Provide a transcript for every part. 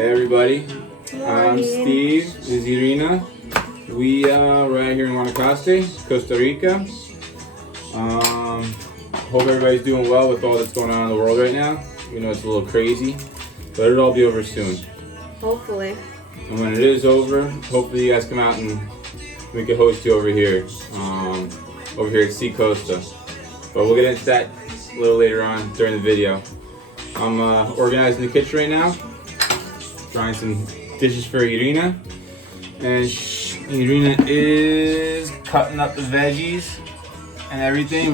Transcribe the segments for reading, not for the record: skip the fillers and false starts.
Hey everybody, I'm Steve and Irina. We're out here in Guanacaste, Costa Rica. Hope everybody's doing well with all that's going on in the world right now. We know it's a little crazy, but it'll all be over soon. Hopefully. And when it is over, hopefully you guys come out and we can host you over here at Sea Costa. But we'll get into that a little later on during the video. I'm organizing the kitchen right now, trying some dishes for Irina, and Irina is cutting up the veggies and everything.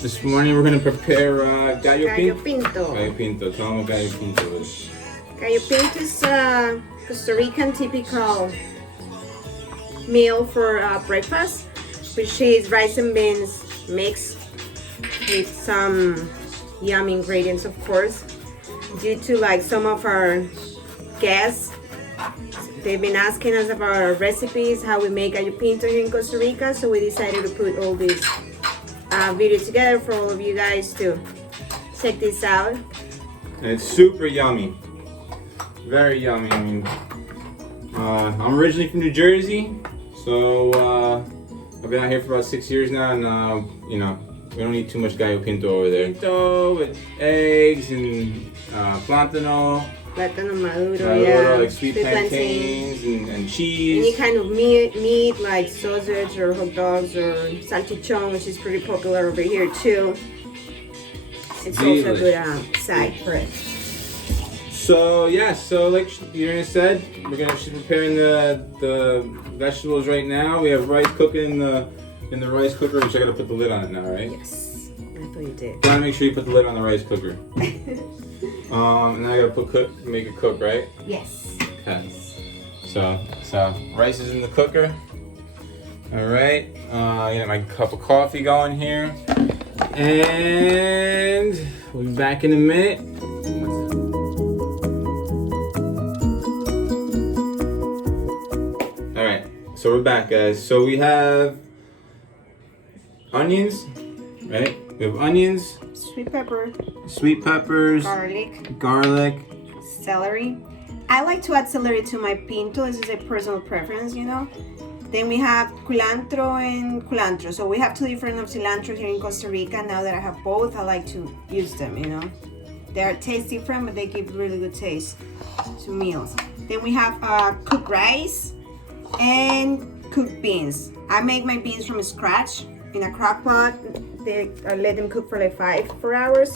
This morning we're gonna prepare Gallo Pinto. Gallo Pinto. Tell them what Gallo Pinto is. Gallo Pinto is Costa Rican typical meal for breakfast, which is rice and beans mixed with some yummy ingredients, of course. Due to like some of our guests, they've been asking us about our recipes, how we make Gallo Pinto here in Costa Rica, so we decided to put all these videos together for all of you guys to check this out. And it's super yummy, very yummy. I mean, I'm originally from New Jersey, so I've been out here for about 6 years now, and you know, we don't eat too much Gallo Pinto over there. Pinto with eggs and plátano maduro, like sweet plantains and cheese. Any kind of meat like sausage or hot dogs or salchichon, which is pretty popular over here too. It's also a good side for it. So yeah, so like Irina said, she's preparing the vegetables right now. We have rice cooking in the rice cooker, which I gotta put the lid on it now, right? Yes, I thought you did. Gotta make sure you put the lid on the rice cooker. And then I gotta make it cook, right? Yes. Okay. So rice is in the cooker. All right. I got my cup of coffee going here, and we'll be back in a minute. All right. So we're back, guys. So we have onions, right? We have onions, sweet peppers, garlic, celery. I like to add celery to my pinto. This is a personal preference, you know. Then we have culantro and culantro. So we have two different of cilantro here in Costa Rica. Now that I have both, I like to use them, you know. They are taste different, but they give really good taste to meals. Then we have cooked rice and cooked beans. I make my beans from scratch in a crock pot. I let them cook for like 4 hours.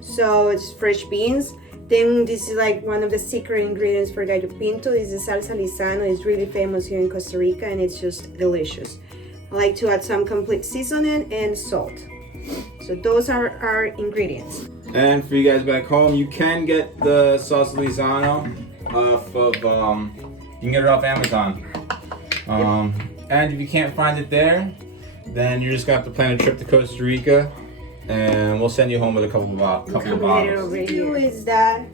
So it's fresh beans. Then this is like one of the secret ingredients for Gallo Pinto. This is Salsa Lizano. It's really famous here in Costa Rica and it's just delicious. I like to add some complete seasoning and salt. So those are our ingredients. And for you guys back home, you can get the Salsa Lizano you can get it off Amazon. And if you can't find it there, then you're just gonna have to plan a trip to Costa Rica, and we'll send you home with a couple of bottles. Over here is that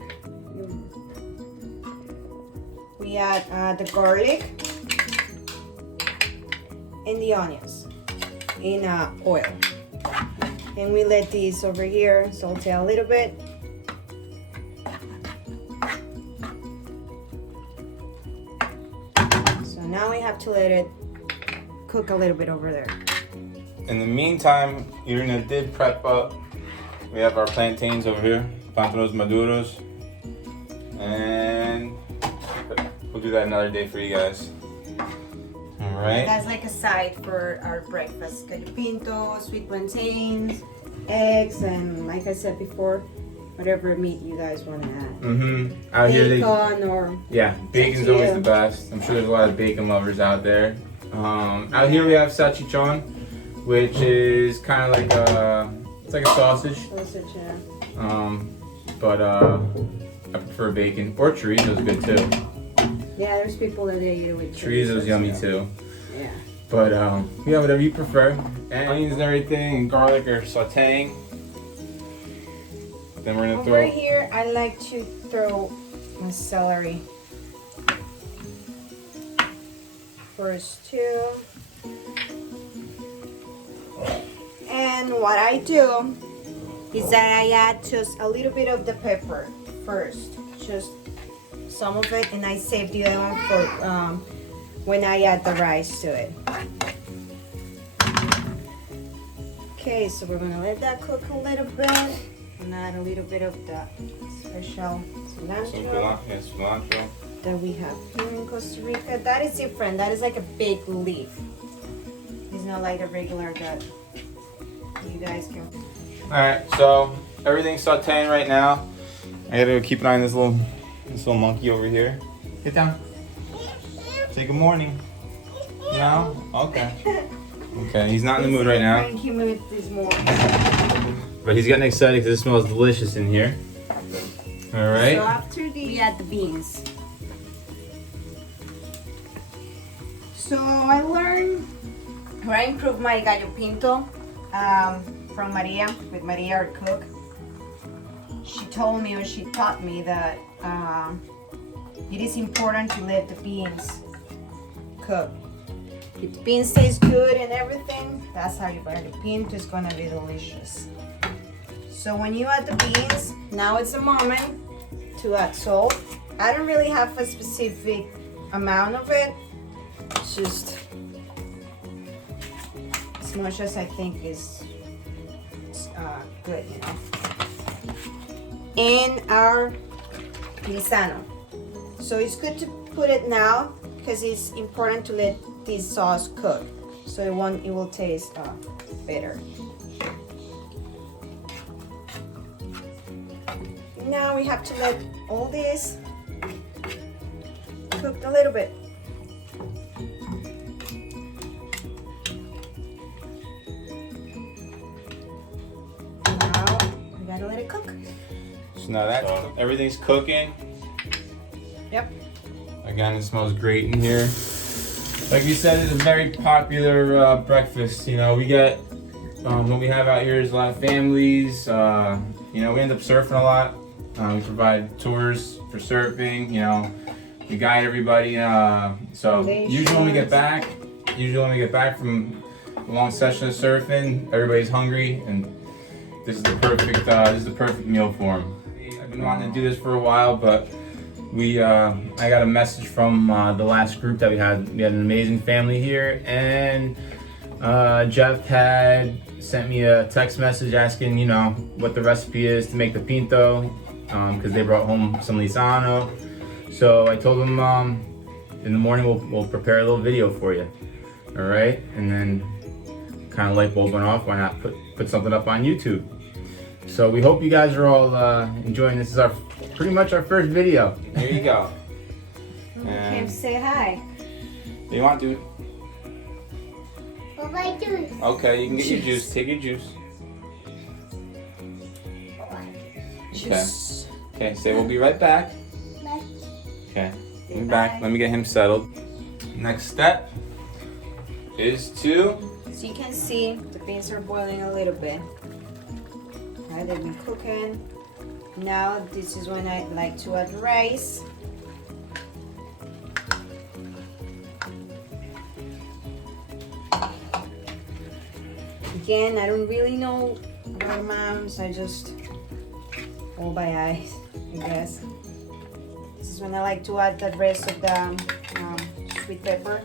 we add the garlic and the onions in oil, and we let these over here saute a little bit. So now we have to let it cook a little bit over there. In the meantime, Irina did prep up. We have our plantains over here, plátanos maduros, and we'll do that another day for you guys. All right. That's like a side for our breakfast: Gallo Pinto, sweet plantains, eggs, and like I said before, whatever meat you guys want to add. Out bacon or bacon's always the best. I'm sure there's a lot of bacon lovers out there. Out here we have salchichon, which is kind of like it's like a sausage. Yeah. But I prefer bacon, or chorizo's good too. Yeah, there's people that they eat it with chorizo's yummy too. Yeah. But yeah, whatever you prefer. And onions and everything, and garlic are sautéing. Then we're gonna over here. I like to throw my celery first too. And what I do is that I add just a little bit of the pepper first, just some of it, and I saved the other one for when I add the rice to it. Okay, so we're gonna let that cook a little bit and add a little bit of the special cilantro Cilantro. that we have here in Costa Rica. That is different. That is like a big leaf. It's not like the regular that you guys can. Alright, so everything's sauteing right now. I gotta keep an eye on this little monkey over here. Get down. Say good morning. No? Okay. Okay, he's not in the mood right now. Thank you this morning. But he's getting excited because it smells delicious in here. Alright. So after we add the beans. So I learned, or I improved my Gallo Pinto from Maria, with Maria, our cook. She told me, or she taught me that it is important to let the beans cook. If the beans taste good and everything, that's how your Gallo Pinto is gonna be delicious. So when you add the beans, now it's a moment to add salt. I don't really have a specific amount of it. It's just as much as I think is good, you know. And our Lizano. So it's good to put it now because it's important to let this sauce cook, so it will taste better. Now we have to let all this cook a little bit. Now we gotta let it cook. So now that everything's cooking. Yep. Again, it smells great in here. Like you said, it's a very popular breakfast. You know, we get what we have out here is a lot of families. You know, we end up surfing a lot. We provide tours for surfing. You know, we guide everybody. So usually when we get back from a long session of surfing, everybody's hungry, and this is the perfect meal for them. I've been wanting to do this for a while, but I got a message from the last group that we had. We had an amazing family here, and Jeff had sent me a text message asking, you know, what the recipe is to make the pinto, because they brought home some Lizano. So I told them in the morning we'll prepare a little video for you. All right, and then kind of light bulb went off. Why not put something up on YouTube? So we hope you guys are all enjoying this. This is pretty much our first video. Here you go. Can't say hi. Do you want to? What my juice? Okay, you can get your juice. Take your juice. Okay. Okay, say we'll be right back. Okay, we'll be back. Let me get him settled. Next step is to... So you can see the beans are boiling a little bit. Right, they've been cooking. Now this is when I like to add rice. Again, I don't really know about amounts. I just go by eyes, I guess. This is when I like to add the rest of the sweet pepper.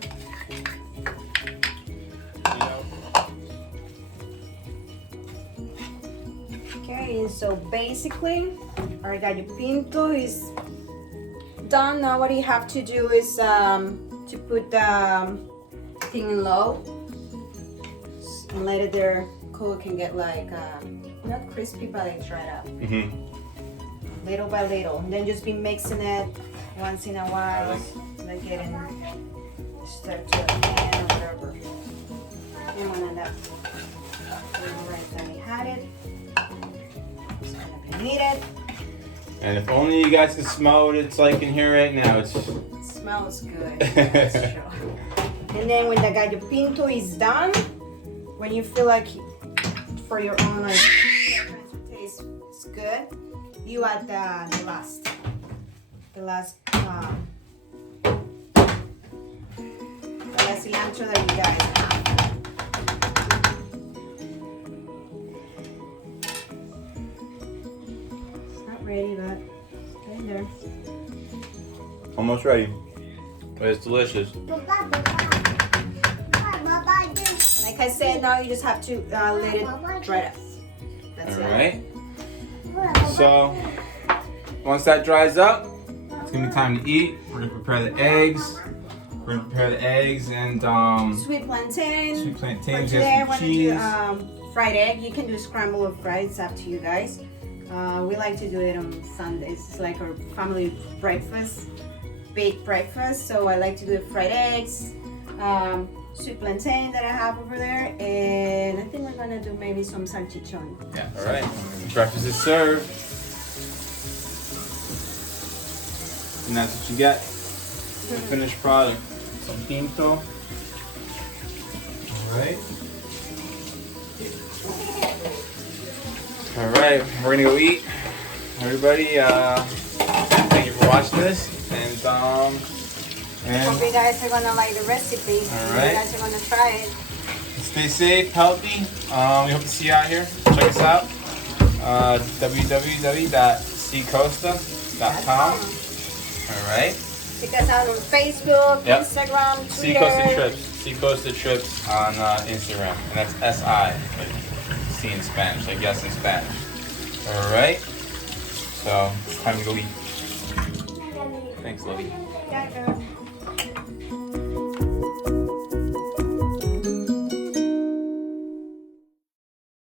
Okay, and so basically our Gallo Pinto is done. Now what you have to do is to put the thing in low and let it there cook and get like not crispy, but it's right up. Little by little, and then just be mixing it once in a while, like getting stuck to a pan or whatever. And when that, right there, we had it. It's gonna be needed. And if only you guys can smell what it's like in here right now. It smells good. That's true. And then when the Gallo Pinto is done, when you feel like for your own like taste is good, you add the last cilantro that you guys have. It's not ready, but it's right there. Almost ready. But it's delicious. Like I said, now you just have to let it dry up. That's it. Alright. So, once that dries up, it's gonna be time to eat. We're gonna prepare the eggs. And Sweet plantain. sweet plantain, For today I some want to cheese. do fried egg. You can do scramble or fried. It's up to you guys. We like to do it on Sundays. It's like our family breakfast, baked breakfast. So I like to do fried eggs, sweet plantain that I have over there, and I think we're gonna do maybe some salchichon. Yeah. All right. Breakfast is served, and that's what you get. The finished product. Some pinto. All right. All right. We're gonna go eat. Everybody, thank you for watching this, and Hope you guys are gonna like the recipe. All right. You guys are gonna try it. Stay safe, healthy. We hope to see you out here. Check us out. www.ccosta.com. All right. Check us out on Facebook, Yep. Instagram, Sea Twitter. Costa Trips. Sea Costa Trips on Instagram. And that's S-I. Like C in Spanish. Like yes in Spanish. All right. So it's time to go eat. Thanks, Lovey. Yeah, girl.